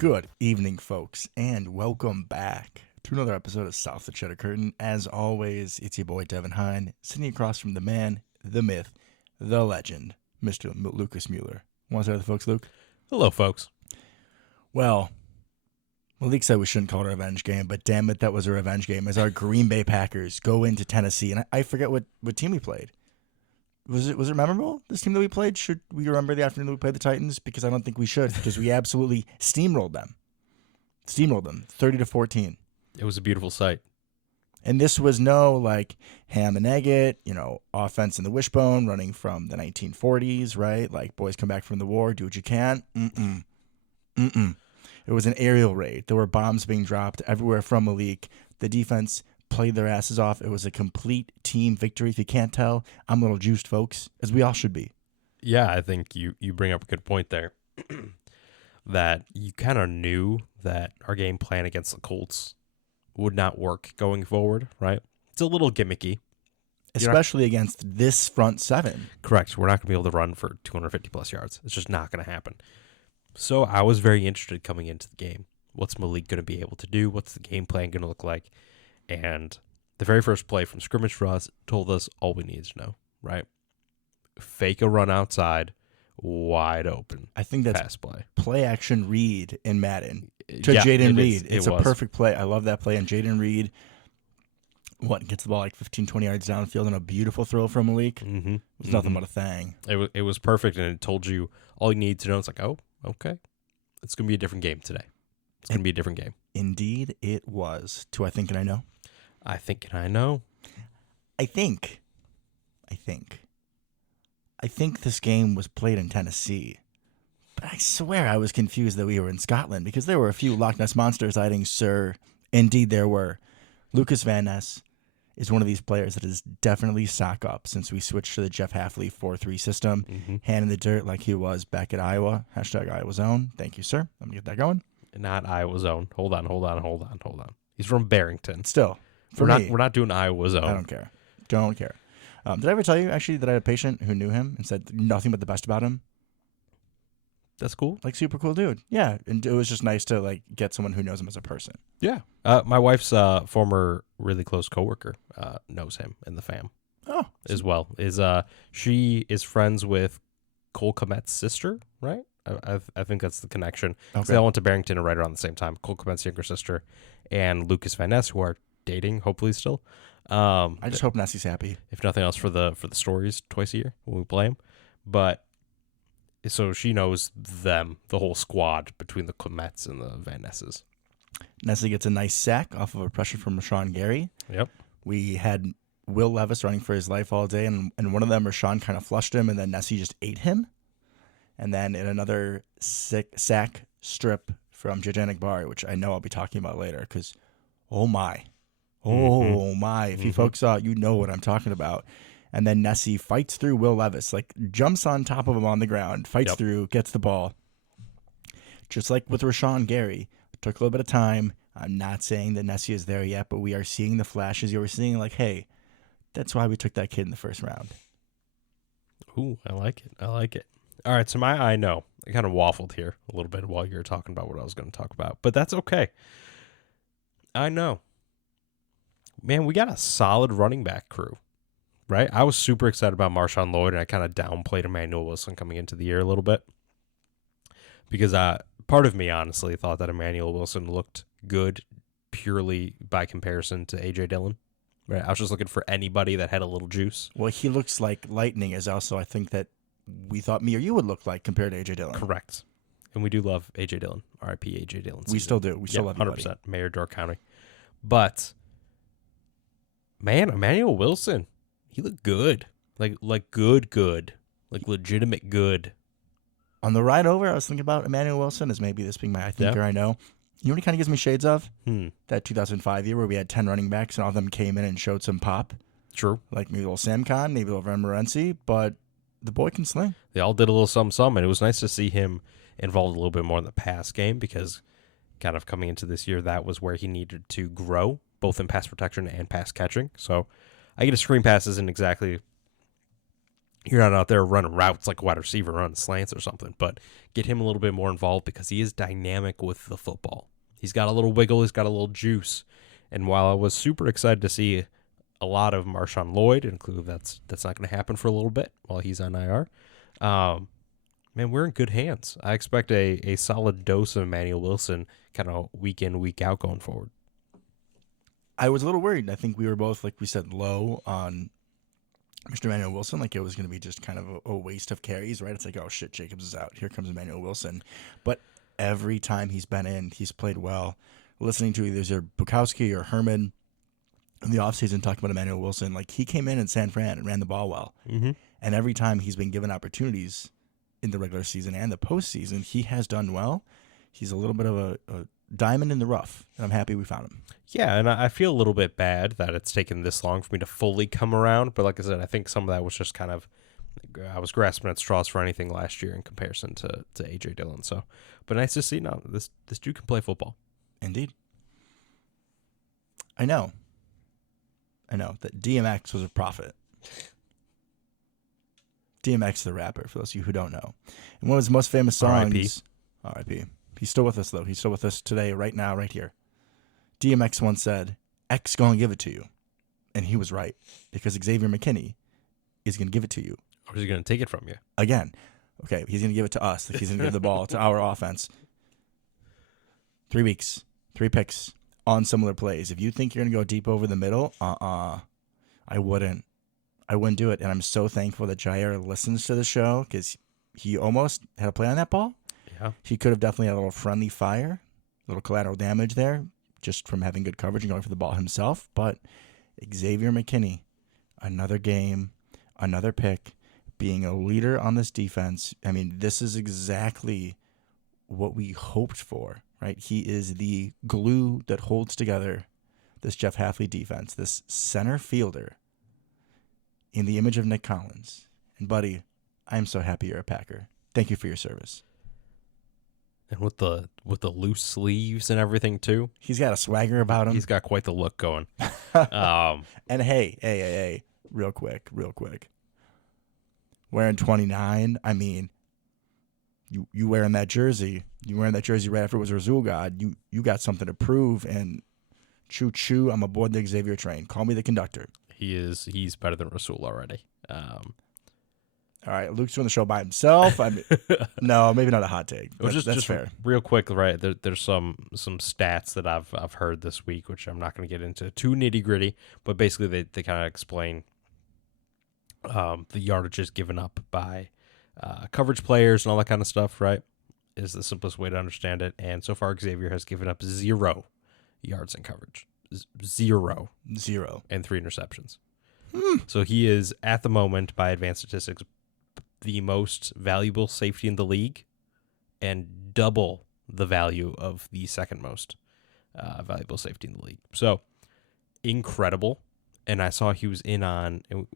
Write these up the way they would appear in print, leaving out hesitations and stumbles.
Good evening, folks, and welcome back to another episode of South the Cheddar Curtain. As always, it's your boy Devin Hine, sitting across from the man, the myth, the legend, Mr. Lucas Mueller. Want to say to the folks, Luke? Hello, folks. Well, Malik said we shouldn't call it a revenge game, but damn it, that was a revenge game as our Green Bay Packers go into Tennessee, and I forget what team we played. Was it memorable, this team that we played? Should we remember the afternoon that we played the Titans? Because I don't think we should, because we absolutely steamrolled them. 30-14. It was a beautiful sight. And this was no, like, ham and egg it, offense in the wishbone, running from the 1940s, right? Like, boys come back from the war, do what you can. It was an aerial raid. There were bombs being dropped everywhere from Malik. The defense played their asses off. It was a complete team victory. If you can't tell, I'm a little juiced, folks, as we all should be. Yeah, I think you bring up a good point there. That you kind of knew that our game plan against the Colts would not work going forward, right? It's a little gimmicky. Especially against this front seven. Correct. We're not going to be able to run for 250-plus yards. It's just not going to happen. So I was very interested coming into the game. What's Malik going to be able to do? What's the game plan going to look like? And the very first play from scrimmage for us told us all we needed to know, right? Fake a run outside, wide open. I think that's pass play action read in Madden to Jaden Reed. It's a perfect play. I love that play. And Jaden Reed, gets the ball like 15, 20 yards downfield and a beautiful throw from Malik. Mm-hmm. It was nothing but a thing. It was perfect, and it told you all you need to know. It's like, oh, okay. It's going to be a different game today. It's going to be a different game. Indeed, it was. Do I think and I know? I think and I know. I think this game was played in Tennessee, but I swear I was confused that we were in Scotland because there were a few Loch Ness Monster sightings, sir. Indeed, there were. Lucas Van Ness is one of these players that is definitely stock up since we switched to the Jeff Hafley 4-3 system. Mm-hmm. Hand in the dirt like he was back at Iowa. # Iowa Zone. Thank you, sir. Let me get that going. Not Iowa Zone. Hold on. He's from Barrington. Still, we're not doing Iowa Zone. I don't care. Did I ever tell you, actually, that I had a patient who knew him and said nothing but the best about him? That's cool. Like, super cool dude. Yeah, and it was just nice to, like, get someone who knows him as a person. Yeah. My wife's former really close coworker knows him and the fam. Oh. As well. She is friends with Cole Kmet's sister, right? I think that's the connection. Okay. They all went to Barrington right around the same time. Cole Kmet's younger sister and Lucas Van Ness, who are dating, hopefully still. I just hope Nessie's happy. If nothing else, for the stories twice a year when we play them. But so she knows them, the whole squad between the Kmets and the Van Nesses. Nessie gets a nice sack off of a pressure from Rashawn Gary. Yep. We had Will Levis running for his life all day, and one of them, Rashawn, kind of flushed him, and then Nessie just ate him. And then in another sack strip from Jajanic Bar, which I know I'll be talking about later, because oh my. If you folks saw it, you know what I'm talking about. And then Nessie fights through Will Levis, like jumps on top of him on the ground, fights through, gets the ball. Just like with Rashawn Gary, it took a little bit of time. I'm not saying that Nessie is there yet, but we are seeing the flashes. You were seeing like, hey, that's why we took that kid in the first round. Ooh, I like it. All right, so I know. I kind of waffled here a little bit while you were talking about what I was going to talk about, but that's okay. I know. Man, we got a solid running back crew, right? I was super excited about Marshawn Lloyd, and I kind of downplayed Emmanuel Wilson coming into the year a little bit because part of me, honestly, thought that Emmanuel Wilson looked good purely by comparison to A.J. Dillon. Right? I was just looking for anybody that had a little juice. Well, he looks like lightning is also, I think, that we thought me or you would look like compared to A.J. Dillon. Correct. And we do love A.J. Dillon, R.I.P. A.J. Dillon. We still do. We still love you, 100%. buddy. Mayor Door County. But man, Emmanuel Wilson, he looked good. Like good. Like legitimate good. On the ride over, I was thinking about Emmanuel Wilson as maybe this being my I think or I know. You know what he kind of gives me shades of? That 2005 year where we had 10 running backs and all of them came in and showed some pop. True. Like maybe a little Sam Khan, maybe a little Van Morency, but the boy can sling. They all did a little some, and it was nice to see him involved a little bit more in the pass game because kind of coming into this year, that was where he needed to grow, both in pass protection and pass catching. So I get a screen pass isn't exactly You're not out there running routes like a wide receiver, running slants or something, but get him a little bit more involved because he is dynamic with the football. He's got a little wiggle. He's got a little juice. And while I was super excited to see a lot of Marshawn Lloyd, include that's not going to happen for a little bit while he's on IR, man, we're in good hands. I expect a solid dose of Emmanuel Wilson kind of week in, week out going forward. I was a little worried. I think we were both, like we said, low on Mr. Emmanuel Wilson. Like it was going to be just kind of a waste of carries, right? It's like, oh shit, Jacobs is out. Here comes Emmanuel Wilson. But every time he's been in, he's played well. Listening to either Bukowski or Herman in the offseason talking about Emmanuel Wilson, like he came in San Fran and ran the ball well. Mm-hmm. And every time he's been given opportunities in the regular season and the postseason, he has done well. He's a little bit of a diamond in the rough, and I'm happy we found him. Yeah, and I feel a little bit bad that it's taken this long for me to fully come around. But like I said, I think some of that was just kind of, I was grasping at straws for anything last year in comparison to A.J. Dillon. So, but nice to see now this dude can play football. Indeed. I know that DMX was a prophet. DMX the rapper, for those of you who don't know. And one of his most famous songs, R.I.P. He's still with us, though. He's still with us today, right now, right here. DMX once said, X going to give it to you. And he was right, because Xavier McKinney is going to give it to you. Or is he going to take it from you? Again. Okay, he's going to give it to us. Like he's going to give the ball to our offense. 3 weeks, 3 picks on similar plays. If you think you're going to go deep over the middle, I wouldn't do it. And I'm so thankful that Jair listens to the show because he almost had a play on that ball. Yeah. He could have definitely had a little friendly fire, a little collateral damage there just from having good coverage and going for the ball himself. But Xavier McKinney, another game, another pick, being a leader on this defense. I mean, this is exactly what we hoped for, right? He is the glue that holds together this Jeff Hafley defense, this center fielder in the image of Nick Collins. And, buddy, I'm so happy you're a Packer. Thank you for your service. And with the loose sleeves and everything, too. He's got a swagger about him. He's got quite the look going. And, hey, real quick. Wearing 29, I mean, you wearing that jersey. You wearing that jersey right after it was Razul God. You got something to prove, and choo-choo, I'm aboard the Xavier train. Call me the conductor. He's better than Rasul already. All right, Luke's doing the show by himself. I mean, no, maybe not a hot take. That's fair. Real quick, right? There's some stats that I've heard this week, which I'm not going to get into too nitty gritty, but basically they kind of explain the yardages given up by coverage players and all that kind of stuff. Right, is the simplest way to understand it. And so far, Xavier has given up 0 yards in coverage, 0, and 3 interceptions. So he is at the moment, by advanced statistics, the most valuable safety in the league and double the value of the second most valuable safety in the league. So incredible. And I saw he was in on, and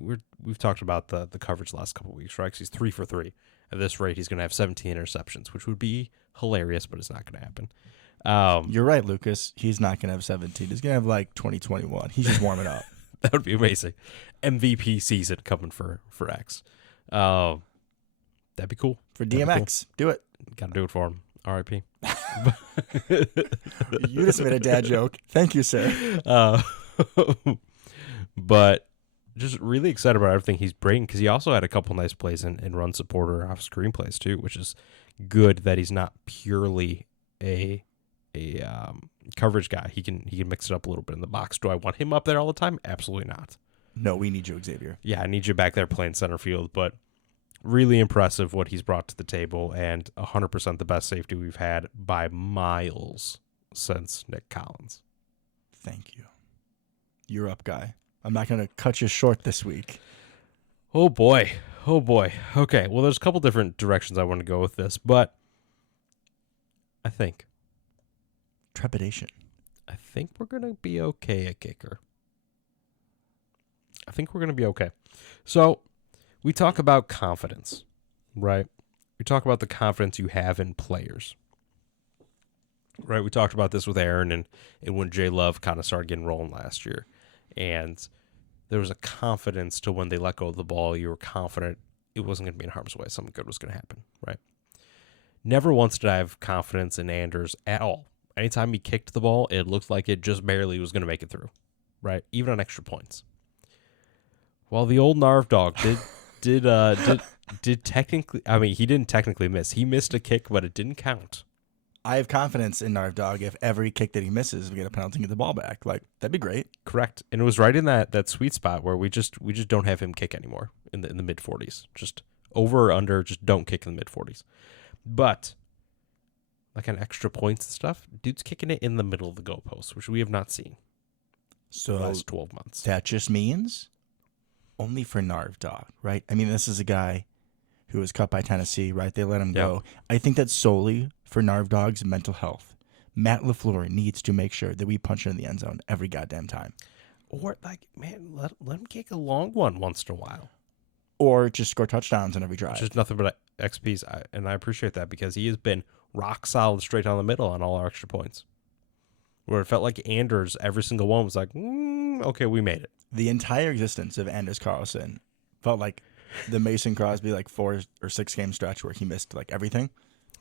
we've talked about the coverage the last couple of weeks, right? 'Cause he's 3 for 3. At this rate, he's going to have 17 interceptions, which would be hilarious, but it's not going to happen. You're right, Lucas. He's not going to have 17. He's going to have like 2021. He's just warming up. That would be amazing. MVP season coming for X. That'd be cool. For DMX. Cool. Do it. Got to do it for him. R.I.P. You just made a dad joke. Thank you, sir. But just really excited about everything he's bringing, because he also had a couple nice plays in run support or off screen plays too, which is good that he's not purely a coverage guy. He can mix it up a little bit in the box. Do I want him up there all the time? Absolutely not. No, we need you, Xavier. Yeah, I need you back there playing center field, but really impressive what he's brought to the table, and 100% the best safety we've had by miles since Nick Collins. Thank you. You're up, guy. I'm not going to cut you short this week. Oh, boy. Okay, well, there's a couple different directions I want to go with this, but I think trepidation. I think we're going to be okay at kicker. I think we're going to be okay. So we talk about confidence, right? We talk about the confidence you have in players, right? We talked about this with Aaron and when Jay Love kind of started getting rolling last year. And there was a confidence to when they let go of the ball. You were confident it wasn't going to be in harm's way. Something good was going to happen, right? Never once did I have confidence in Anders at all. Anytime he kicked the ball, it looked like it just barely was going to make it through, right? Even on extra points. While the old Narv dog did technically, I mean, he didn't technically miss. He missed a kick, but it didn't count. I have confidence in Narv Dog. If every kick that he misses, we get a penalty and get the ball back. Like, that'd be great. Correct. And it was right in that sweet spot where we just don't have him kick anymore in the mid 40s. Just over or under, just don't kick in the mid 40s. But like on extra points and stuff, dude's kicking it in the middle of the goalpost, which we have not seen So the last 12 months. that just means only for Narv Dog, right? I mean, this is a guy who was cut by Tennessee, right? They let him go. I think that's solely for Narv Dog's mental health. Matt LaFleur needs to make sure that we punch it in the end zone every goddamn time. Or, like, man, let him kick a long one once in a while. Or just score touchdowns on every drive. Just nothing but XPs. And I appreciate that because he has been rock solid straight down the middle on all our extra points. Where it felt like Anders, every single one was like, okay, we made it. The entire existence of Anders Carlson felt like the Mason Crosby, like 4 or 6 game stretch where he missed like everything.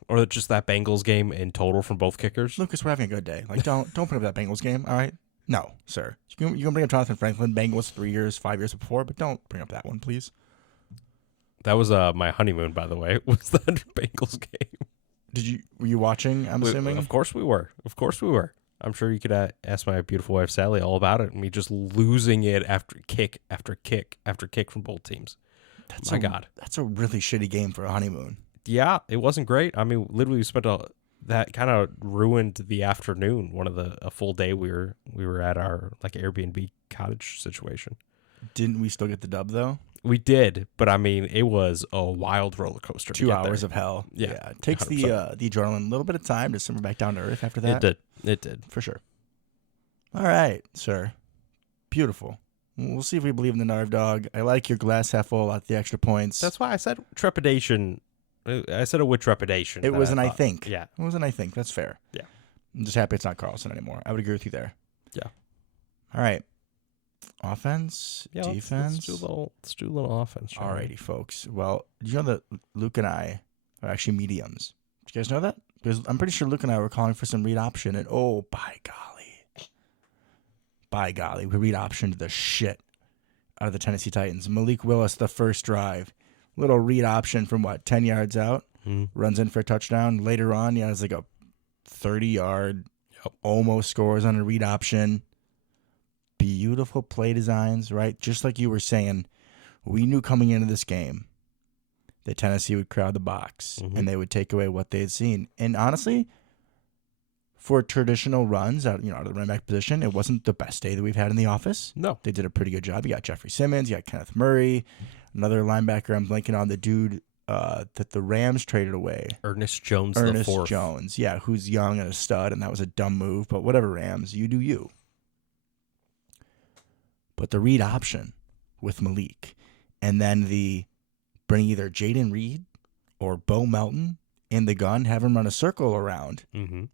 Or just that Bengals game in total from both kickers. Lucas, we're having a good day. Like, don't put up that Bengals game, all right? No, sir. You can bring up Jonathan Franklin, Bengals 3 years, 5 years before, but don't bring up that one, please. That was my honeymoon, by the way. Was that Bengals game? Were you watching? I'm assuming. Of course we were. I'm sure you could ask my beautiful wife Sally all about it. And me just losing it after kick after kick after kick from both teams. My God, that's a really shitty game for a honeymoon. Yeah, it wasn't great. I mean, literally, we spent that kind of ruined the afternoon. A full day we were at our like Airbnb cottage situation. Didn't we still get the dub though? We did, but I mean, it was a wild roller coaster. 2 hours of hell. Yeah, it takes 100%. The adrenaline a little bit of time to simmer back down to earth after that. It did for sure. All right, sir. Beautiful. We'll see if we believe in the Narv Dog. I like your glass half full at the extra points. That's why I said trepidation. I said it with trepidation. It was an I think. Yeah. It was an I think. That's fair. Yeah. I'm just happy it's not Carlson anymore. I would agree with you there. Yeah. All right. Offense, defense. Let's do a little offense. All righty, folks. Well, do you know that Luke and I are actually mediums? Did you guys know that? Because I'm pretty sure Luke and I were calling for some read option, and oh, by golly, we read optioned the shit out of the Tennessee Titans. Malik Willis, the first drive. Little read option from 10 yards out. Runs in for a touchdown. Later on, it's like a 30-yard, almost scores on a read option. Beautiful play designs, right? Just like you were saying, we knew coming into this game that Tennessee would crowd the box and they would take away what they had seen. And honestly, for traditional runs out of the running back position, it wasn't the best day that we've had in the office. No. They did a pretty good job. You got Jeffrey Simmons, you got Kenneth Murray, another linebacker I'm blanking on, the dude that the Rams traded away. Ernest Jones, yeah, who's young and a stud, and that was a dumb move, but whatever, Rams, you do you. But the read option with Malik, and then the bring either Jaden Reed or Bo Melton in the gun, have him run a circle around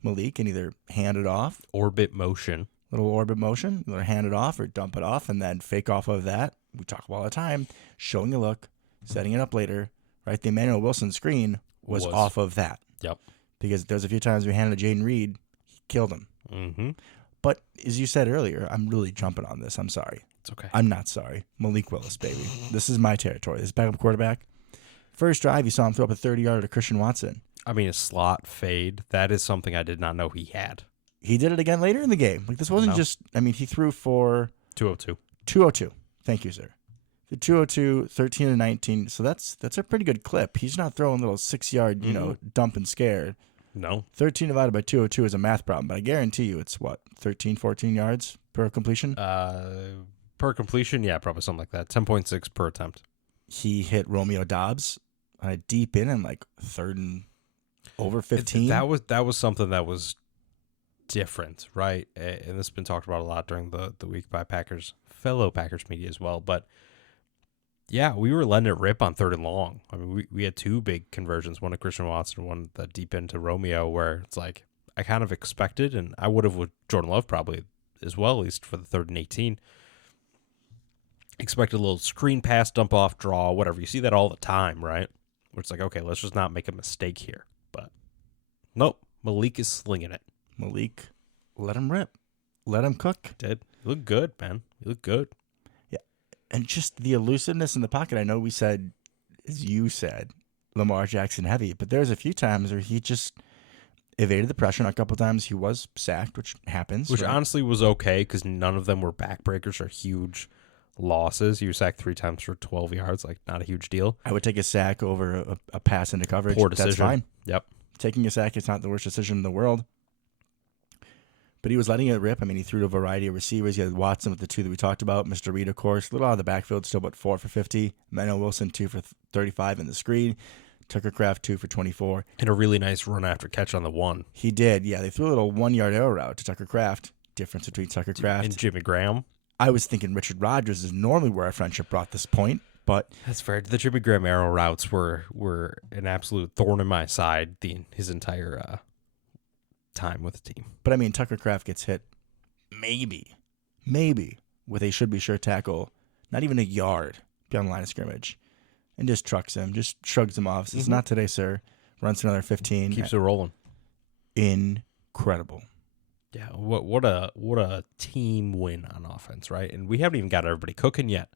Malik and either hand it off. Orbit motion. Little orbit motion. Either hand it off or dump it off and then fake off of that. We talk about all the time. Showing a look, setting it up later. Right? The Emmanuel Wilson screen was off of that. Yep. Because there's a few times we handed to Jaden Reed, he killed him. But as you said earlier, I'm really jumping on this. I'm sorry. It's okay. I'm not sorry. Malik Willis, baby. This is my territory. This is backup quarterback. First drive, you saw him throw up a 30-yarder to Christian Watson. I mean, a slot fade, that is something I did not know he had. He did it again later in the game. Like, this wasn't just, he threw for 202. 202. Thank you, sir. The 202, 13 and 19. So that's a pretty good clip. He's not throwing little 6-yard, dump and scare. No. 13 divided by 202 is a math problem, but I guarantee you it's 13, 14 yards per completion? Per completion, yeah, probably something like that. 10.6 per attempt. He hit Romeo Dobbs on a deep in and third and over 15. That was something that was different, right? And this has been talked about a lot during the week by fellow Packers media as well. But yeah, we were letting it rip on third and long. I mean, we had 2 big conversions, one to Christian Watson, one the deep into Romeo, where it's like I kind of expected, and I would have with Jordan Love probably as well, at least for the 3rd and 18. expect a little screen pass, dump off, draw, whatever. You see that all the time, right? Where it's like, okay, let's just not make a mistake here. But nope, Malik is slinging it. Malik, let him rip. Let him cook. Did. You look good, man. You look good. Yeah. And just the elusiveness in the pocket. I know we said, as you said, Lamar Jackson heavy, but there's a few times where he just evaded the pressure. And a couple times he was sacked, which happens. Which right? honestly was okay because none of them were backbreakers or huge losses. You sacked 3 times for 12 yards, like not a huge deal. I would take a sack over a pass into coverage. Poor decision. That's fine. Yep. Taking a sack is not the worst decision in the world. But he was letting it rip. I mean, he threw to a variety of receivers. He had Watson with the 2 that we talked about. Mr. Reed, of course. A little out of the backfield, still but 4 for 50. Manuel Wilson, 2 for 35 in the screen. Tucker Kraft, 2 for 24. And a really nice run after catch on the 1. He did, yeah. They threw a little 1-yard arrow route to Tucker Kraft. Difference between Tucker Kraft and Jimmy Graham. I was thinking Richard Rodgers is normally where our friendship brought this point, but That's fair. The Jimmy Graham arrow routes were an absolute thorn in my side his entire time with the team. I mean, Tucker Kraft gets hit maybe with a should be sure tackle, not even a yard beyond the line of scrimmage, and just trucks him, just shrugs him off. Says, not today, sir. Runs another 15. Keeps it rolling. Incredible. Yeah, what a team win on offense, right? And we haven't even got everybody cooking yet.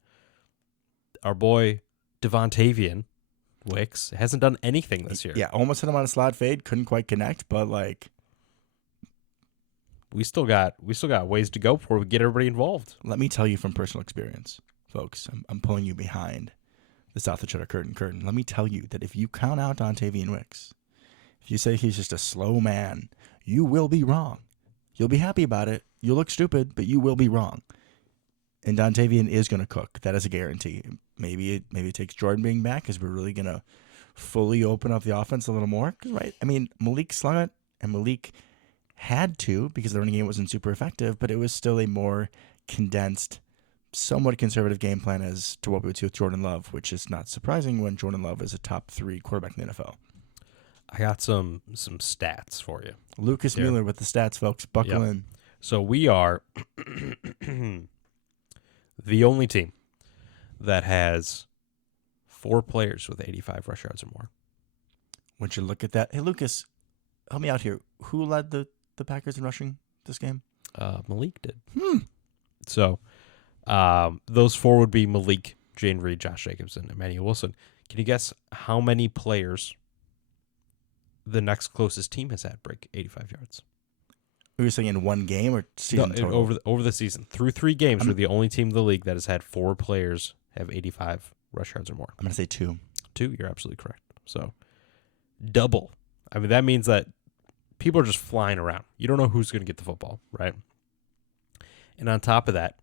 Our boy Devontavian Wicks hasn't done anything this year. Yeah, almost hit him on a slot fade, couldn't quite connect, but like we still got ways to go before we get everybody involved. let me tell you from personal experience, folks. I'm pulling you behind the South of Cheddar curtain. Let me tell you that if you count out Dontavian Wicks, if you say he's just a slow man, you will be wrong. You'll be happy about it. You'll look stupid, but you will be wrong. And Dontavian is going to cook. That is a guarantee. Maybe it takes Jordan being back because we're really going to fully open up the offense a little more. 'Cause, right? I mean, Malik slung it, and Malik had to because the running game wasn't super effective, but it was still a more condensed, somewhat conservative game plan as to what we would see with Jordan Love, which is not surprising when Jordan Love is a top 3 quarterback in the NFL. I got some stats for you. Lucas Mueller with the stats, folks. Buckle in. So we are the only team that has 4 players with 85 rush yards or more. Would you look at that? Hey, Lucas, help me out here. Who led the Packers in rushing this game? Malik did. So those 4 would be Malik, Jane Reed, Josh Jacobs, and Emmanuel Wilson. Can you guess how many players the next closest team has had break 85 yards? Were you saying in one game or season total? Over the season. Through 3 games, we're the only team in the league that has had 4 players have 85 rush yards or more. I'm going to say 2. 2, you're absolutely correct. So, double. I mean, that means that people are just flying around. You don't know who's going to get the football, right? And on top of that,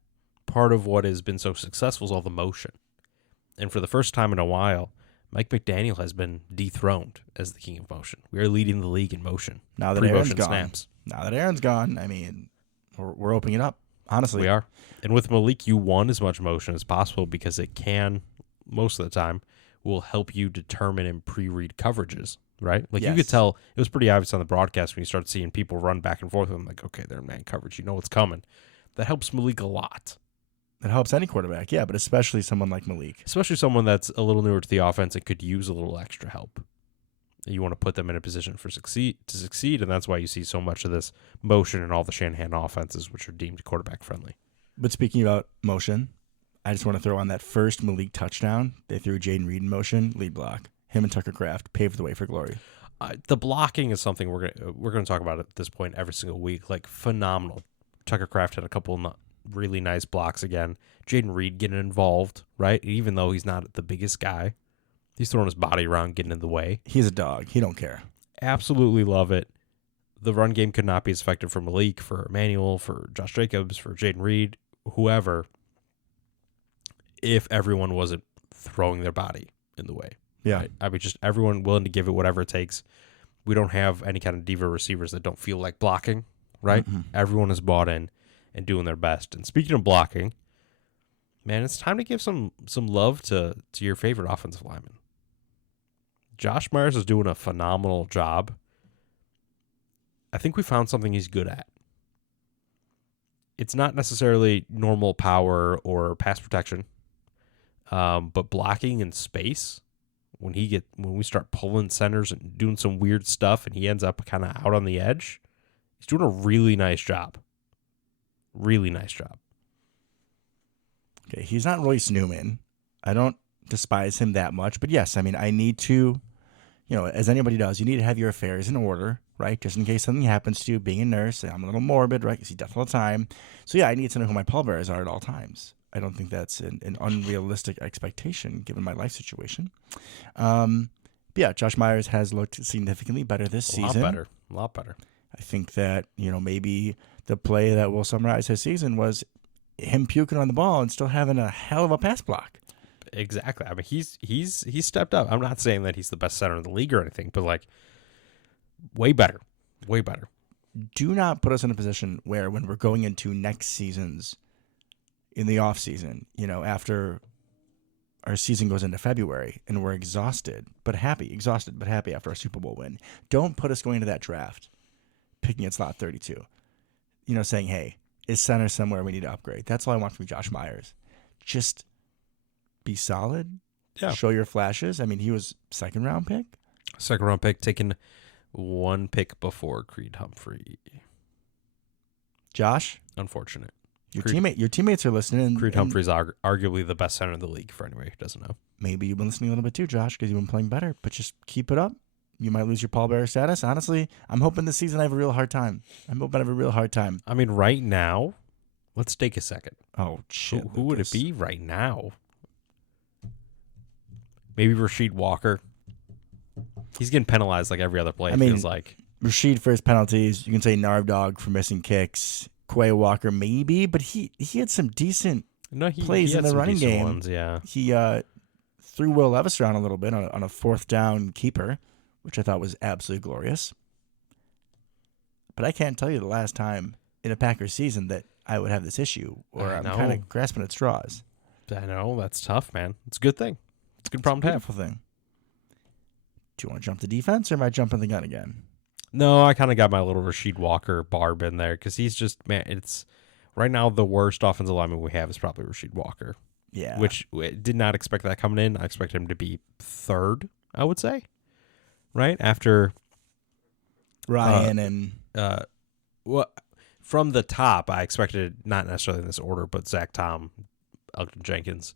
part of what has been so successful is all the motion. And for the first time in a while, Mike McDaniel has been dethroned as the king of motion. We are leading the league in motion. Now that Aaron's gone. Snaps. Now that Aaron's gone, I mean, we're opening it up. Honestly, we are. And with Malik, you want as much motion as possible because it can, most of the time, will help you determine and pre-read coverages, right? Like you could tell, it was pretty obvious on the broadcast when you start seeing people run back and forth. I'm like, okay, they're in man coverage. You know what's coming. That helps Malik a lot. It helps any quarterback, yeah, but especially someone like Malik. Especially someone that's a little newer to the offense and could use a little extra help. You want to put them in a position to succeed, and that's why you see so much of this motion in all the Shanahan offenses, which are deemed quarterback friendly. But speaking about motion, I just want to throw on that first Malik touchdown. They threw Jaden Reed in motion, lead block. Him and Tucker Kraft paved the way for glory. The blocking is something we're gonna talk about at this point every single week. Like phenomenal. Tucker Kraft had a couple of really nice blocks again. Jaden Reed getting involved, right? Even though he's not the biggest guy, he's throwing his body around, getting in the way. He's a dog. He don't care. Absolutely love it. The run game could not be as effective for Malik, for Emmanuel, for Josh Jacobs, for Jaden Reed, whoever, if everyone wasn't throwing their body in the way. Yeah. Right? I mean, just everyone willing to give it whatever it takes. We don't have any kind of diva receivers that don't feel like blocking, right? Mm-hmm. Everyone is bought in and doing their best. And speaking of blocking, man, it's time to give some love to your favorite offensive lineman. Josh Myers is doing a phenomenal job. I think we found something he's good at. It's not necessarily normal power or pass protection, But blocking in space, when we start pulling centers and doing some weird stuff, and he ends up kind of out on the edge, he's doing a really nice job. Really nice job. Okay, he's not Royce Newman. I don't despise him that much, but yes, I mean, I need to, as anybody does, you need to have your affairs in order, right? Just in case something happens to you. Being a nurse, I'm a little morbid, right? Because you death all the time. So yeah, I need to know who my pallbearers are at all times. I don't think that's an unrealistic expectation given my life situation. But yeah, Josh Myers has looked significantly better this season. A lot better. I think that, maybe the play that will summarize his season was him puking on the ball and still having a hell of a pass block. Exactly. I mean, he's stepped up. I'm not saying that he's the best center in the league or anything, but like way better. Way better. Do not put us in a position where when we're going into next season's in the off season, after our season goes into February and we're exhausted but happy after our Super Bowl win. Don't put us going into that draft picking at slot 32. Saying, hey, is center somewhere we need to upgrade? That's all I want from Josh Myers. Just be solid. Yeah. Show your flashes. I mean, he was second round pick, taken one pick before Creed Humphrey. Josh, unfortunate. Your teammates are listening. Creed Humphrey's arguably the best center in the league for anybody who doesn't know. Maybe you've been listening a little bit too, Josh, because you've been playing better. But just keep it up. You might lose your pallbearer status. Honestly, I'm hoping this season I have a real hard time. I mean, right now, let's take a second. Oh, shit. Who would it be right now? Maybe Rasheed Walker. He's getting penalized like every other play, it feels like. Rasheed for his penalties. You can say Narv Dog for missing kicks. Quay Walker maybe, but he had some decent plays in the running game. Ones, yeah. He threw Will Levis around a little bit on a fourth down keeper, which I thought was absolutely glorious. But I can't tell you the last time in a Packers season that I would have this issue, or I'm kind of grasping at straws. I know, that's tough, man. It's a good thing. It's a good problem to have. Beautiful thing. Do you want to jump the defense, or am I jumping the gun again? No, I kind of got my little Rasheed Walker barb in there because he's just, man, it's right now the worst offensive lineman we have is probably Rasheed Walker. Yeah. Which did not expect that coming in. I expect him to be third, I would say. Right? After Ryan and from the top, I expected not necessarily in this order, but Zach Tom, Elgton Jenkins,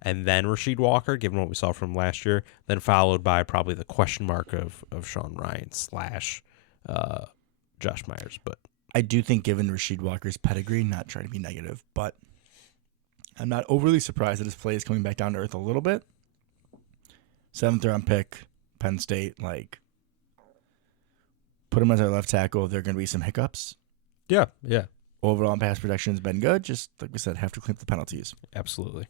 and then Rasheed Walker, given what we saw from last year, then followed by probably the question mark of Sean Ryan / Josh Myers. But I do think, given Rasheed Walker's pedigree, not trying to be negative, but I'm not overly surprised that his play is coming back down to earth a little bit. 7th round pick, Penn State, put him as our left tackle. There are going to be some hiccups. Yeah. Overall pass protection has been good. Just like we said, have to clean up the penalties. Absolutely.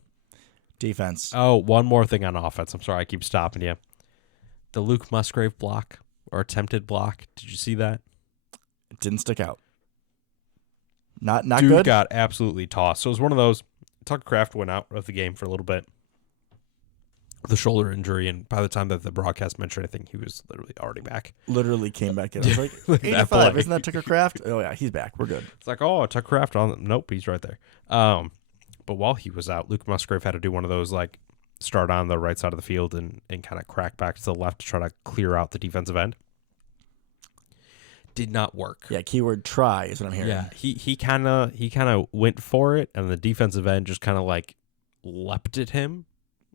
Defense. Oh, one more thing on offense. I'm sorry, I keep stopping you. The Luke Musgrave block or attempted block. Did you see that? It didn't stick out. Not Dude good. Got absolutely tossed. So it was one of those. Tucker Kraft went out of the game for a little bit with a shoulder injury, and by the time that the broadcast mentioned anything, he was literally already back. Literally came back in. I was like, 85, isn't that Tucker Kraft? Oh, yeah, he's back. We're good. It's like, oh, Tucker Kraft on. Nope, he's right there. But while he was out, Luke Musgrave had to do one of those, start on the right side of the field and kind of crack back to the left to try to clear out the defensive end. Did not work. Yeah, keyword try is what I'm hearing. Yeah, he kind of went for it, and the defensive end just kind of leapt at him,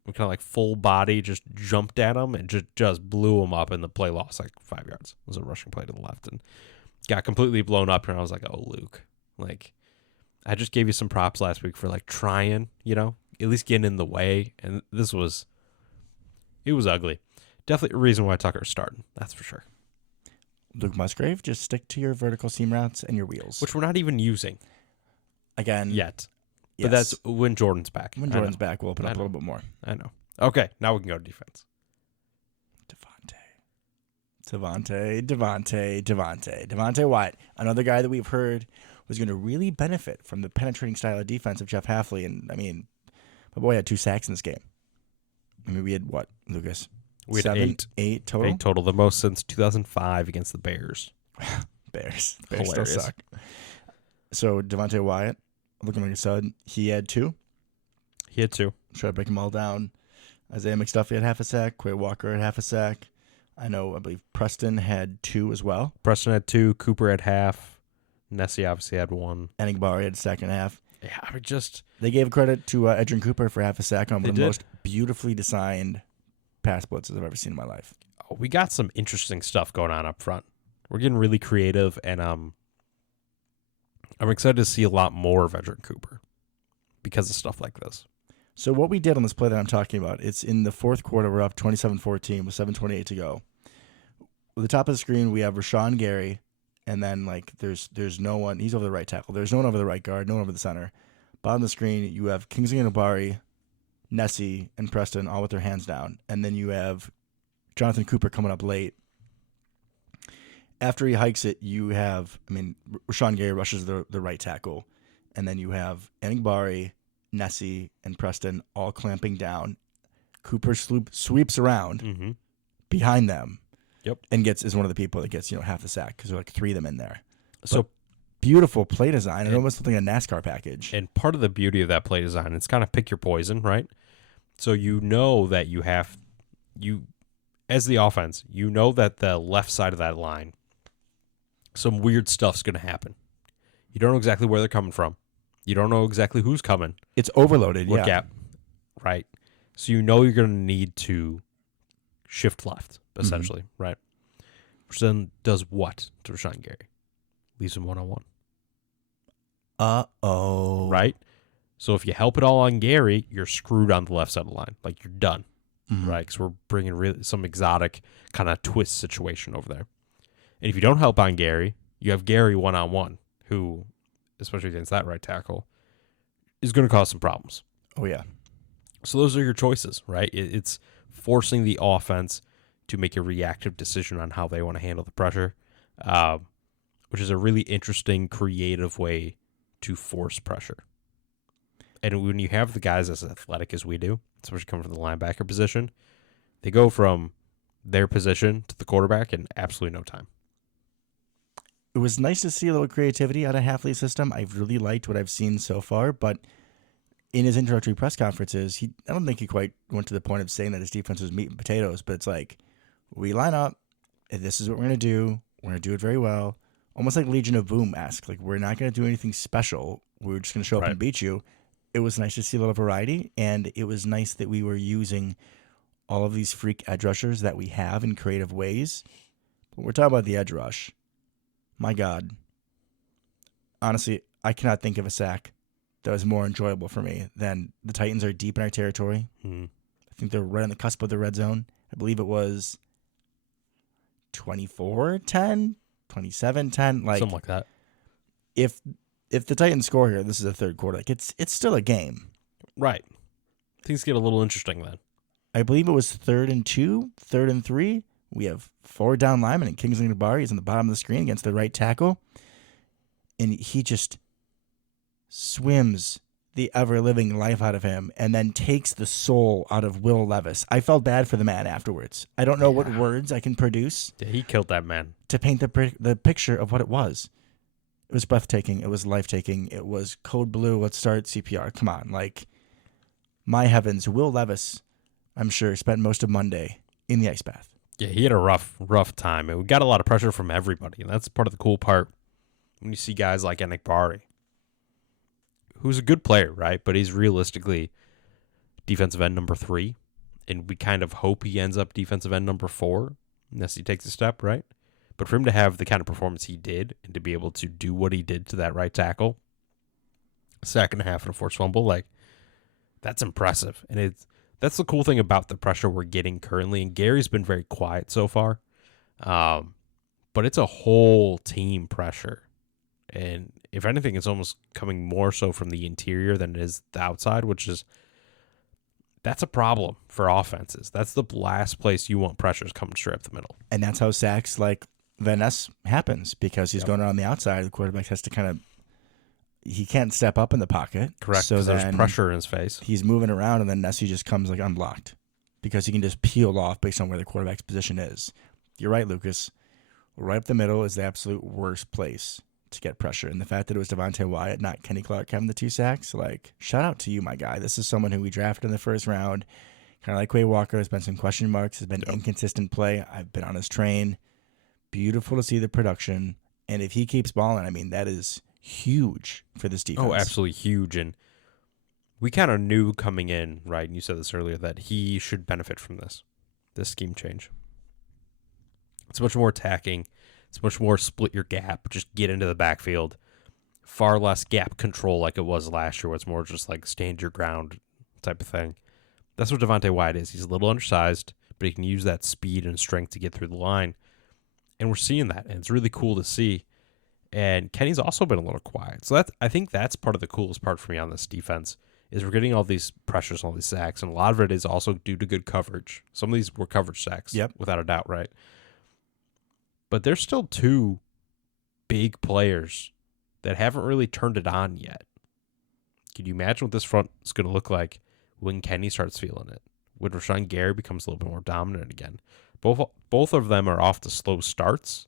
and kind of full body just jumped at him and just blew him up, and the play lost 5 yards. It was a rushing play to the left and got completely blown up. And I was like, oh, Luke, I just gave you some props last week for trying, at least getting in the way, and it was ugly. Definitely a reason why Tucker's starting. That's for sure. Luke Musgrave, just stick to your vertical seam routes and your wheels, which we're not even using again yet. Yes. But that's when Jordan's back. When Jordan's back, we'll open up a little bit more. I know. Okay, now we can go to defense. Devontae Wyatt, another guy that we've heard was going to really benefit from the penetrating style of defense of Jeff Hafley. And, my boy had 2 sacks in this game. We had what, Lucas? We had 8 total? 8 total, the most since 2005 against the Bears. Bears still suck. So, Devontae Wyatt, looking like a stud. He had 2. Try to break them all down. Isaiah McStuffy had half a sack. Quay Walker had half a sack. I believe Preston had 2 as well. Preston had 2. Cooper had half. Nessie obviously had 1. Eningbari had a sack and a half. Yeah, They gave credit to Edrin Cooper for half a sack on one of the did. most beautifully designed pass blitzes I've ever seen in my life. We got some interesting stuff going on up front. We're getting really creative, and I'm excited to see a lot more of Edrin Cooper because of stuff like this. So what we did on this play that I'm talking about, it's in the fourth quarter. We're up 27-14 with 7:28 to go. At the top of the screen, we have Rashawn Gary, and then there's no one. He's over the right tackle. There's no one over the right guard, no one over the center. Bottom of the screen, you have Kingsley Nabari, Nessie, and Preston all with their hands down. And then you have Jonathan Cooper coming up late. After he hikes it, you have, Rashawn Gary rushes the right tackle. And then you have Eningbari, Nessie, and Preston all clamping down. Cooper sweeps around behind them. Yep. And is one of the people that gets, half the sack because there are 3 of them in there. So but beautiful play design. It almost looked like a NASCAR package. And part of the beauty of that play design, it's kind of pick your poison, right? So you know that as the offense, you know that the left side of that line, some weird stuff's going to happen. You don't know exactly where they're coming from. You don't know exactly who's coming. It's overloaded, Look at, right? So you know you're going to need to shift left, essentially, right? Which then does what to Rashawn Gary? Leaves him one-on-one. Uh-oh. Right? So if you help it all on Gary, you're screwed on the left side of the line. Like, you're done. Right? Because we're bringing really some exotic kind of twist situation over there. And if you don't help on Gary, you have Gary one-on-one, who, especially against that right tackle, is going to cause some problems. Oh, yeah. So those are your choices, right? It's forcing the offense to make a reactive decision on how they want to handle the pressure, which is a really interesting, creative way to force pressure. And when you have the guys as athletic as we do, especially coming from the linebacker position, they go from their position to the quarterback in absolutely no time. It was nice to see a little creativity out of Hafley's system. I've really liked what I've seen so far, but in his introductory press conferences, I don't think he quite went to the point of saying that his defense was meat and potatoes, but it's like, we line up, and this is what we're going to do. We're going to do it very well. Almost like Legion of Boom-esque. Like, we're not going to do anything special. We're just going to show up and beat you. It was nice to see a little variety, and it was nice that we were using all of these freak edge rushers that we have in creative ways. But we're talking about the edge rush. My God. Honestly, I cannot think of a sack that was more enjoyable for me than the Titans are deep in our territory. I think they're right on the cusp of the red zone. I believe it was 24-10, 27-10. Like, something like that. If the Titans score here, this is the third quarter. Like, it's still a game. Right. Things get a little interesting then. I believe it was 3rd and 2, 3rd and 3. We have 4 down linemen, and Kingsley Nabari is on the bottom of the screen against the right tackle. And he just swims the ever-living life out of him and then takes the soul out of Will Levis. I felt bad for the man afterwards. I don't know what words I can produce. Yeah, he killed that man. To paint the picture of what it was. It was breathtaking. It was life-taking. It was code blue. Let's start CPR. Come on. Like, my heavens. Will Levis, I'm sure, spent most of Monday in the ice bath. Yeah, he had a rough time. And we got a lot of pressure from everybody. And that's part of the cool part when you see guys like Eningbari, who's a good player, right? But he's realistically defensive end number 3. And we kind of hope he ends up defensive end number 4 unless he takes a step, right? But for him to have the kind of performance he did and to be able to do what he did to that right tackle, sack and a half and a forced fumble, like, that's impressive. And that's the cool thing about the pressure we're getting currently. And Gary's been very quiet so far. But it's a whole team pressure. And if anything, it's almost coming more so from the interior than it is the outside, that's a problem for offenses. That's the last place you want pressures coming straight up the middle. And that's how sacks like Van Ness happens, because he's going around the outside. The quarterback has to he can't step up in the pocket. Correct, so because there's pressure in his face. He's moving around, and then Nessie just comes like unblocked because he can just peel off based on where the quarterback's position is. You're right, Lucas. Right up the middle is the absolute worst place to get pressure. And the fact that it was Devontae Wyatt, not Kenny Clark, having the 2 sacks, like, shout out to you, my guy. This is someone who we drafted in the first round. Kind of like Quay Walker, has been some question marks, has been inconsistent play. I've been on his train. Beautiful to see the production. And if he keeps balling, I mean, that is huge for this defense. Oh, absolutely huge. And we kind of knew coming in, right, and you said this earlier, that he should benefit from this scheme change. It's much more attacking. It's much more split your gap, just get into the backfield. Far less gap control like it was last year, where it's more just like stand your ground type of thing. That's what Devontae Wyatt is. He's a little undersized, but he can use that speed and strength to get through the line. And we're seeing that, and it's really cool to see. And Kenny's also been a little quiet. So I think that's part of the coolest part for me on this defense, is we're getting all these pressures, all these sacks, and a lot of it is also due to good coverage. Some of these were coverage sacks, without a doubt, right? But there's still 2 big players that haven't really turned it on yet. Can you imagine what this front is going to look like when Kenny starts feeling it? When Rashawn Gary becomes a little bit more dominant again? Both of them are off to slow starts,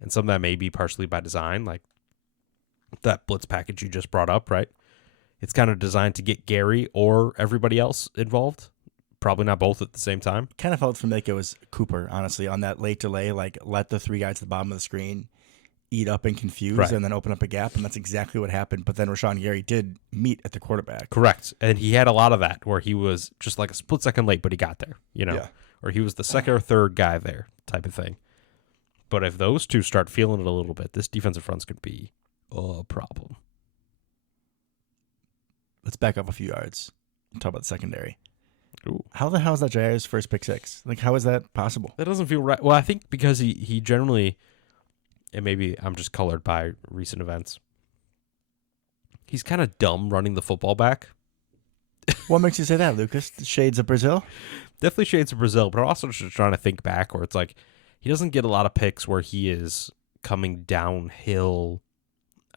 and some of that may be partially by design, like that blitz package you just brought up, right? It's kind of designed to get Gary or everybody else involved. Probably not both at the same time. Kind of felt from like it was Cooper, honestly, on that late delay, like let the 3 guys at the bottom of the screen eat up and confuse and then open up a gap, and that's exactly what happened. But then Rashawn Gary did meet at the quarterback. Correct. And he had a lot of that where he was just like a split second late, but he got there, or he was the second or third guy there type of thing. But if those 2 start feeling it a little bit, this defensive front's could be a problem. Let's back up a few yards and talk about the secondary. Ooh. How the hell is that Jair's first pick 6? Like, how is that possible? That doesn't feel right. Well, I think because he generally, and maybe I'm just colored by recent events, he's kind of dumb running the football back. What makes you say that, Lucas? The shades of Brazil? Definitely shades of Brazil, but I'm also just trying to think back where it's like he doesn't get a lot of picks where he is coming downhill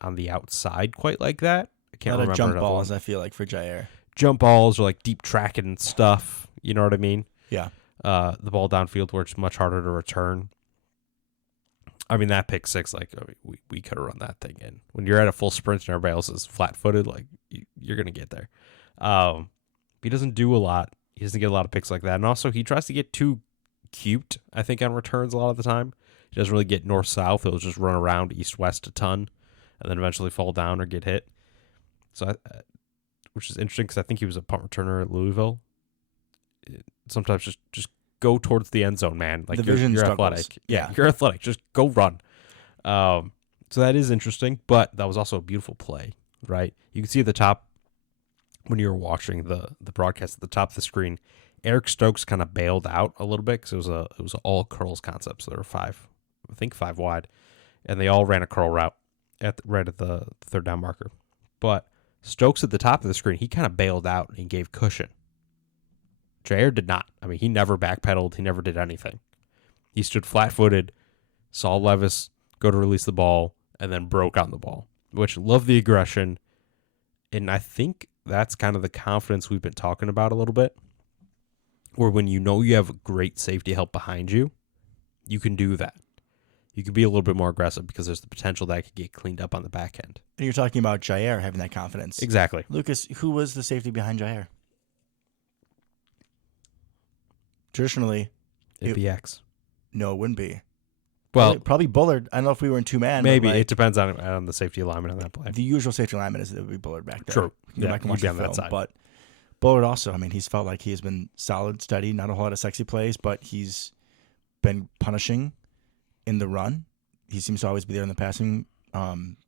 on the outside quite like that. I can't remember. Jump balls, I feel like, for Jair. Jump balls or like deep tracking and stuff. You know what I mean? Yeah. The ball downfield where it's much harder to return. I mean, that pick 6, like, we could have run that thing in. When you're at a full sprint and everybody else is flat-footed, like, you're going to get there. He doesn't do a lot. He doesn't get a lot of picks like that. And also, he tries to get too cute, I think, on returns a lot of the time. He doesn't really get north-south. He'll just run around east-west a ton and then eventually fall down or get hit. So, which is interesting because I think he was a punt returner at Louisville. Sometimes just go towards the end zone, man. Like, you're athletic. Yeah, you're athletic. Just go run. So that is interesting, but that was also a beautiful play, right? You can see at the top, when you were watching the broadcast, at the top of the screen, Eric Stokes kind of bailed out a little bit because it was an all curls concept. So there were 5 wide, and they all ran a curl route right at the third down marker. But Stokes at the top of the screen, he kind of bailed out and gave cushion. Jair did not. I mean, he never backpedaled. He never did anything. He stood flat-footed, saw Levis go to release the ball, and then broke on the ball, which loved the aggression. And I think that's kind of the confidence we've been talking about a little bit, where when you know you have great safety help behind you, you can do that. You can be a little bit more aggressive because there's the potential that could get cleaned up on the back end. And you're talking about Jair having that confidence. Exactly. Lucas, who was the safety behind Jair? Traditionally, it'd be X. No, it wouldn't be. Well, probably Bullard. I don't know if we were in 2-man. Maybe. It depends on the safety alignment on that play. The usual safety alignment is that it would be Bullard back there. True. Go back and watch the film. But Bullard also, I mean, he's felt like he has been solid, steady, not a whole lot of sexy plays, but he's been punishing in the run. He seems to always be there in the passing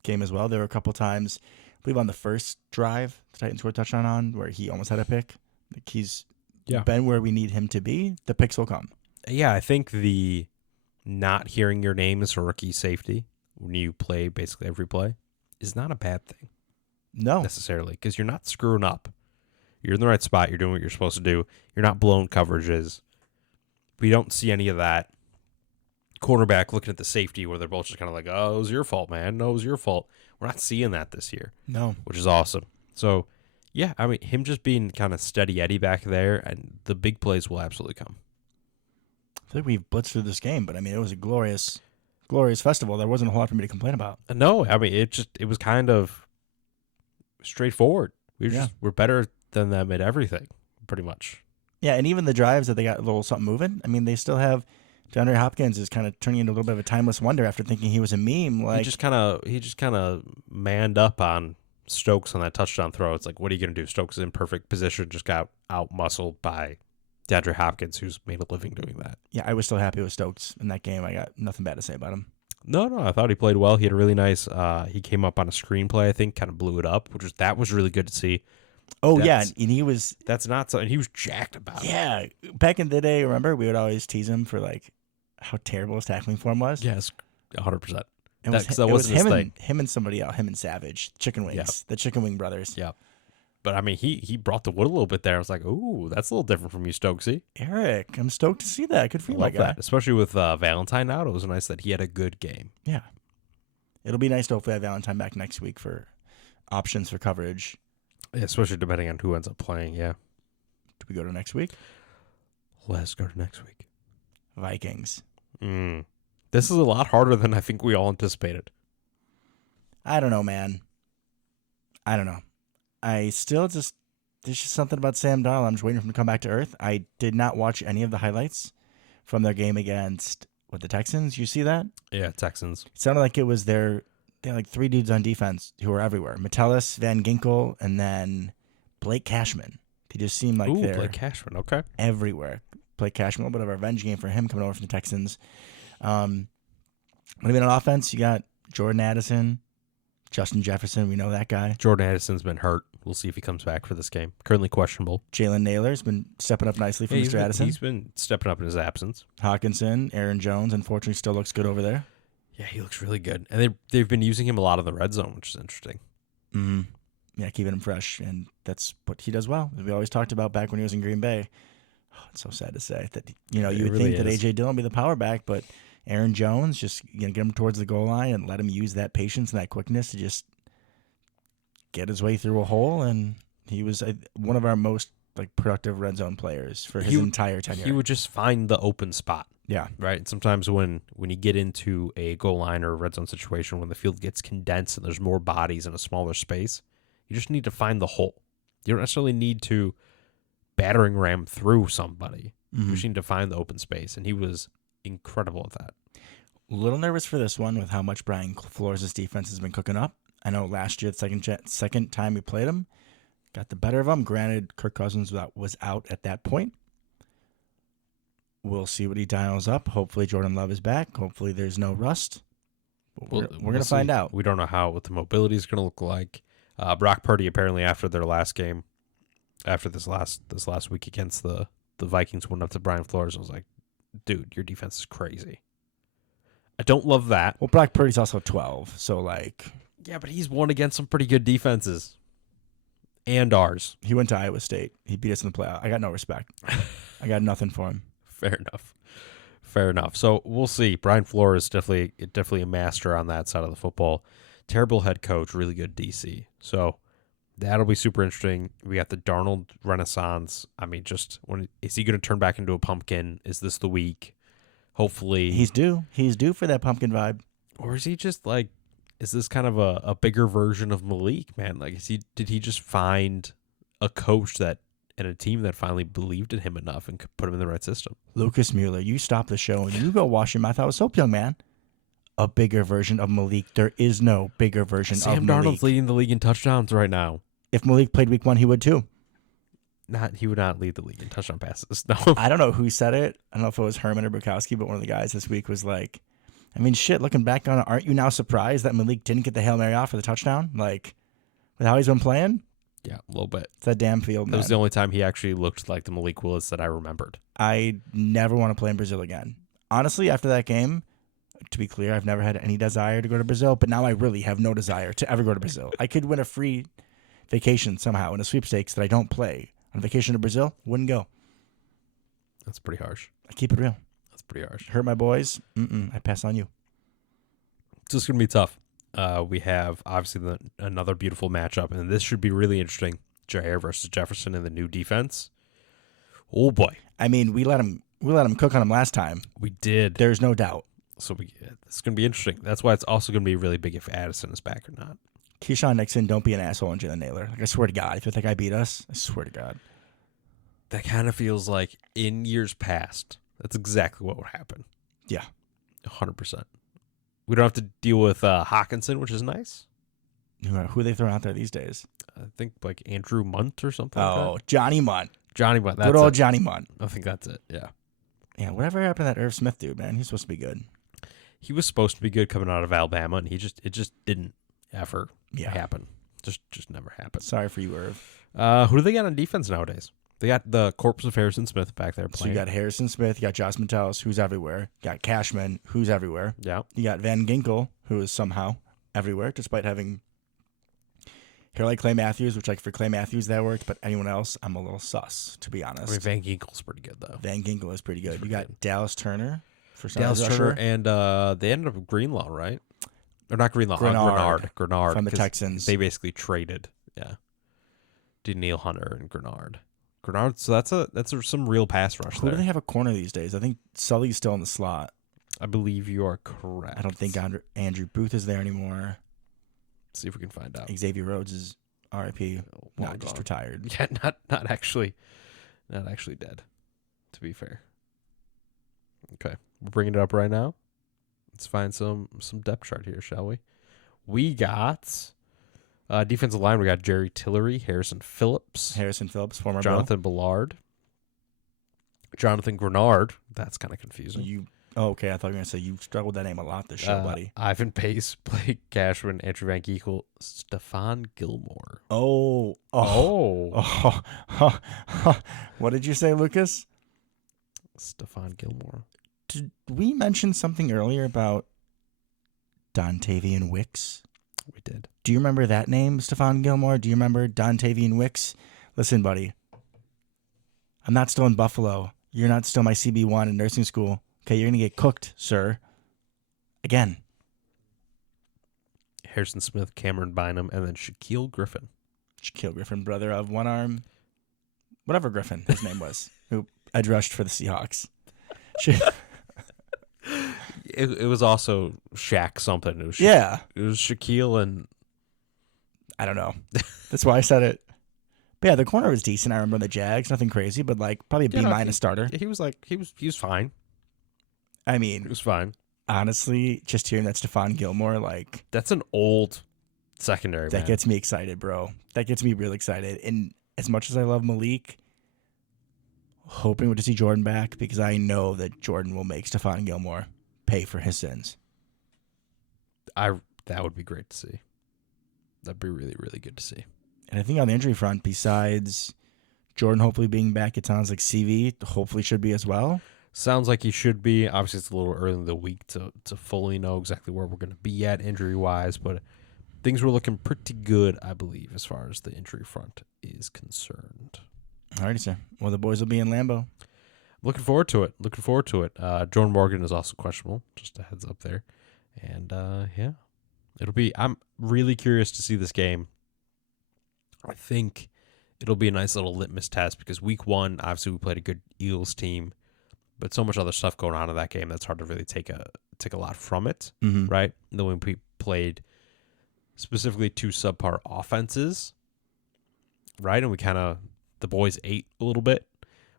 game as well. There were a couple times, I believe on the first drive, the Titans scored a touchdown on, where he almost had a pick. Like he's been where we need him to be. The picks will come. Yeah, I think the not hearing your name as a rookie safety when you play basically every play is not a bad thing. No. Necessarily, because you're not screwing up. You're in the right spot. You're doing what you're supposed to do. You're not blowing coverages. We don't see any of that. Quarterback looking at the safety where they're both just kind of like, oh, it was your fault, man. No, it was your fault. We're not seeing that this year. No. Which is awesome. So, yeah, I mean, him just being kind of steady Eddie back there, and the big plays will absolutely come. I think we've blitzed through this game, but I mean, it was a glorious glorious festival. There wasn't a whole lot for me to complain about. No, I mean it was kind of straightforward. We're better than them at everything, pretty much. Yeah, and even the drives that they got a little something moving. I mean, they still have DeAndre Hopkins is kind of turning into a little bit of a timeless wonder after thinking he was a meme. Like he just kind of manned up on Stokes on that touchdown throw. It's like, what are you gonna do? Stokes is in perfect position, just got out muscled by DeAndre Hopkins, who's made a living doing that. Yeah, I was still happy with Stokes in that game. I got nothing bad to say about him. No, I thought he played well. He had a really nice. He came up on a screenplay, I think, kind of blew it up, that was really good to see. Oh, yeah, and he was... That's not something... He was jacked about it. Yeah, back in the day, remember, we would always tease him for, like, how terrible his tackling form was? Yes, 100%. It was him and somebody else, him and Savage, Chicken Wings, the Chicken Wing brothers. Yeah. But, I mean, he brought the wood a little bit there. I was like, ooh, that's a little different from you, Stokesy. Eric, I'm stoked to see that. Good for you, my guy. That. Especially with Valentine out, it was nice that he had a good game. Yeah. It'll be nice to hopefully have Valentine back next week for options for coverage. Yeah, especially depending on who ends up playing, yeah. Do we go to next week? Let's go to next week. Vikings. This is a lot harder than I think we all anticipated. I don't know, man. I don't know. There's just something about Sam Darnold. I'm just waiting for him to come back to earth. I did not watch any of the highlights from their game against the Texans. You see that? Yeah, Texans. It sounded like it was they had like three dudes on defense who were everywhere. Metellus, Van Ginkel, and then Blake Cashman. They just seem like they're Blake Cashman, okay. everywhere. Blake Cashman, a little bit of a revenge game for him coming over from the Texans. When I mean on offense, you got Jordan Addison, Justin Jefferson. We know that guy. Jordan Addison's been hurt. We'll see if he comes back for this game. Currently questionable. Jalen Naylor's been stepping up nicely for Mr. Addison. He's been stepping up in his absence. Hawkinson, Aaron Jones, unfortunately, still looks good over there. Yeah, he looks really good. And they've been using him a lot in the red zone, which is interesting. Mm-hmm. Yeah, keeping him fresh. And that's what he does well. We always talked about back when he was in Green Bay. Oh, it's so sad to say that, you would really think that A.J. Dillon would be the power back, but Aaron Jones, just get him towards the goal line and let him use that patience and that quickness to just get his way through a hole. And he was one of our most productive red zone players for his entire tenure. He would just find the open spot. Yeah. Right. And sometimes when you get into a goal line or a red zone situation, when the field gets condensed and there's more bodies in a smaller space, you just need to find the hole. You don't necessarily need to battering ram through somebody. Mm-hmm. You just need to find the open space. And he was incredible at that. A little nervous for this one with how much Brian Flores' defense has been cooking up. I know last year, the second time we played him, got the better of him. Granted, Kirk Cousins was out at that point. We'll see what he dials up. Hopefully, Jordan Love is back. Hopefully, there's no rust. We're going to find out. We don't know what the mobility is going to look like. Brock Purdy, apparently, after their last game, after this last week against the Vikings, went up to Brian Flores and was like, dude, your defense is crazy. I don't love that. Well, Brock Purdy's also 12, so Yeah, but he's won against some pretty good defenses. And ours. He went to Iowa State. He beat us in the playoff. I got no respect. I got nothing for him. Fair enough. So we'll see. Brian Flores definitely a master on that side of the football. Terrible head coach, really good DC. So that'll be super interesting. We got the Darnold Renaissance. I mean, is he going to turn back into a pumpkin? Is this the week? Hopefully. He's due. He's due for that pumpkin vibe. Or is he just is this kind of a bigger version of Malik, man? Did he just find a coach and a team that finally believed in him enough and could put him in the right system? Lucas Mueller, you stop the show and you go wash your mouth out with soap, young man. A bigger version of Malik. There is no bigger version of Malik. Sam Darnold's leading the league in touchdowns right now. If Malik played week 1, he would too. He would not lead the league in touchdown passes. No. I don't know who said it. I don't know if it was Herman or Bukowski, but one of the guys this week was like, I mean, shit, looking back on it, aren't you now surprised that Malik didn't get the Hail Mary off for the touchdown? With how he's been playing? Yeah, a little bit. It's that damn field, man. That was the only time he actually looked like the Malik Willis that I remembered. I never want to play in Brazil again. Honestly, after that game, to be clear, I've never had any desire to go to Brazil, but now I really have no desire to ever go to Brazil. I could win a free vacation somehow in a sweepstakes that I don't play. On vacation to Brazil, wouldn't go. That's pretty harsh. I keep it real. That's pretty harsh. Hurt my boys? I pass on you. It's just going to be tough. We have, obviously, another beautiful matchup, and this should be really interesting. Jair versus Jefferson in the new defense. Oh, boy. I mean, we let him cook on him last time. We did. There's no doubt. So it's going to be interesting. That's why it's also going to be really big if Addison is back or not. Keyshawn Nixon, don't be an asshole, and Jalen Naylor. Like, I swear to God, if you think I beat us, I swear to God. That kind of feels like in years past, that's exactly what would happen. Yeah. 100%. We don't have to deal with Hawkinson, which is nice. Who are they throwing out there these days? I think like Andrew Munt or something like Oh, that. Johnny Munt. Johnny Munt. That's Good old it. Johnny Munt. I think that's it, yeah. Yeah, whatever happened to that Irv Smith dude, man? He's supposed to be good. He was supposed to be good coming out of Alabama, and it just didn't ever happen. Just never happened. Sorry for you, Irv. Who do they got on defense nowadays? They got the corpse of Harrison Smith back there So playing. you got Harrison Smith, you got Josh Metellus, who's everywhere. You got Cashman, who's everywhere. Yeah. You got Van Ginkel, who is somehow everywhere, despite having hair like Clay Matthews, which, like, for Clay Matthews that worked, but anyone else, I'm a little sus, to be honest. I mean, Van Ginkel's pretty good though. Van Ginkel is pretty good. He's You pretty got Dallas Turner for some Dallas rusher Turner, and they ended up with Greenlaw, right? Or not Greenlaw, Grenard from the 'cause Texans. They basically traded, Daniil Hunter and Grenard. So that's some real pass rush Who there. do they have a corner these days? I think Sully's still in the slot. I believe you are correct. I don't think Andrew Booth is there anymore. See if we can find out. Xavier Rhodes is RIP. Long No, just gone. retired. Yeah, not actually dead. To be fair. Okay, we're bringing it up right now. Let's find some depth chart here, shall we? We got defensive line. We got Jerry Tillery, Harrison Phillips, Former Jonathan Ballard, Jonathan Grenard. That's kind of confusing. Okay, I thought you were going to say you struggled with that name a lot this show, buddy. Ivan Pace, Blake Cashman, Andrew Van Ginkel, Stephon Gilmore. Oh. What did you say, Lucas? Stephon Gilmore. Did we mention something earlier about Dontavian Wicks? We did. Do you remember that name, Stephon Gilmore? Do you remember Dontavian Wicks? Listen, buddy. I'm not still in Buffalo. You're not still my CB1 in nursing school. Okay, you're going to get cooked, sir. Again. Harrison Smith, Cameron Bynum, and then Shaquille Griffin. Shaquille Griffin, brother of one arm. Whatever Griffin his name was, who edge rushed for the Seahawks. It was also Shaq something. It was It was Shaquille and I don't know. That's why I said it. But yeah, the corner was decent. I remember the Jags, nothing crazy, but like probably a B- starter. He was fine. I mean, it was fine. Honestly, just hearing that Stephon Gilmore, like, that's an old secondary. That gets me excited, bro. That gets me real excited. And as much as I love Malik, hoping to see Jordan back because I know that Jordan will make Stephon Gilmore pay for his sins. That would be great to see. That'd be really, really good to see. And I think on the injury front, besides Jordan hopefully being back, it sounds like CV hopefully should be as well. Sounds like he should be. Obviously, it's a little early in the week to fully know exactly where we're going to be at injury-wise, but things were looking pretty good, I believe, as far as the injury front is concerned. All righty, sir. Well, the boys will be in Lambeau. Looking forward to it. Jordan Morgan is also questionable, just a heads up there. And, I'm really curious to see this game. I think it'll be a nice little litmus test because week one, obviously, we played a good Eagles team, but so much other stuff going on in that game that's hard to really take a lot from it, right? And then when we played specifically two subpar offenses, right? And the boys ate a little bit,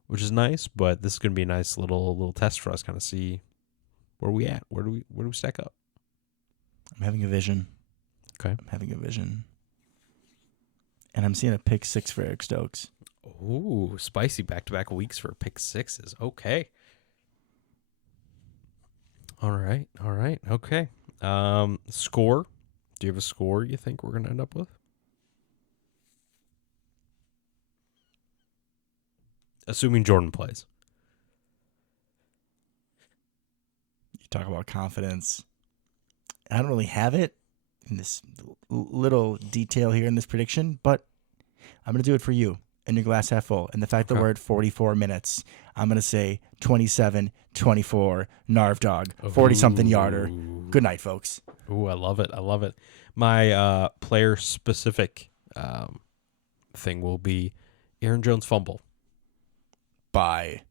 which is nice, but this is going to be a nice little test for us, kind of see where we at. Where do we stack up? I'm having a vision. Okay. And I'm seeing a pick 6 for Eric Stokes. Ooh, spicy back-to-back weeks for pick 6s. Okay. All right. Okay. Score. Do you have a score you think we're going to end up with? Assuming Jordan plays. You talk about confidence. I don't really have it in this little detail here in this prediction, but I'm going to do it for you and your glass half full. And the fact that we're at 44 minutes, I'm going to say 27-24, Narv dog, 40-something yarder. Good night, folks. Ooh, I love it. My player-specific thing will be Aaron Jones fumble. Bye.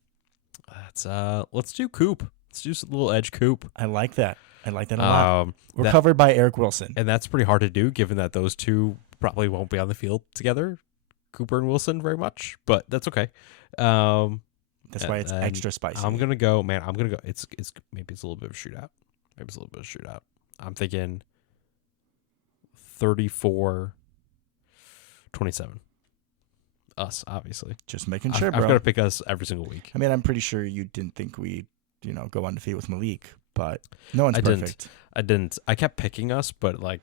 Let's do Coop. Let's do a little edge coop. I like that. I like that a lot. We're That- covered by Eric Wilson. And that's pretty hard to do, given that those two probably won't be on the field together, Cooper and Wilson, very much. But that's okay. That's why it's and extra spicy. I'm gonna go, man. I'm gonna go. It's maybe it's a little bit of a shootout. I'm thinking 34-27. Us, obviously. Just making sure, I've bro. got to pick us every single week. I mean, I'm pretty sure you didn't think we'd, go undefeated with Malik, but no one's I didn't. perfect. I didn't. I kept picking us, but at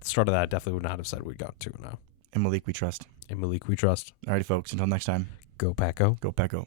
the start of that, I definitely would not have said we got 2-0. And Malik, we trust. And Malik, we trust. Alrighty, folks. Until next time. Go Paco. Go Pecco.